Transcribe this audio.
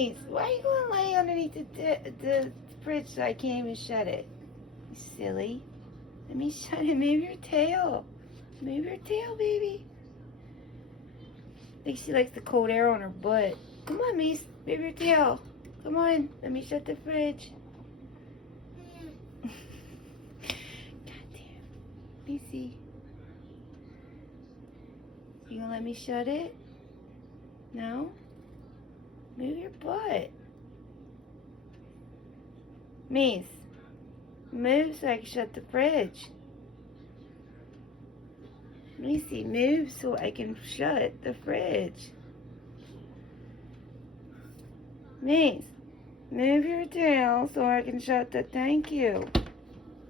Maze, why are you going to lay underneath the fridge so I can't even shut it? You silly. Let me shut it. Move your tail. Move your tail, baby. I think she likes the cold air on her butt. Come on, Maze. Move your tail. Come on. Let me shut the fridge. God damn. Let me see. You gonna let me shut it? No? Move your butt. Maze. Move so I can shut the fridge. Macy, move so I can shut the fridge. Mace, move your tail so I can shut the... Thank you.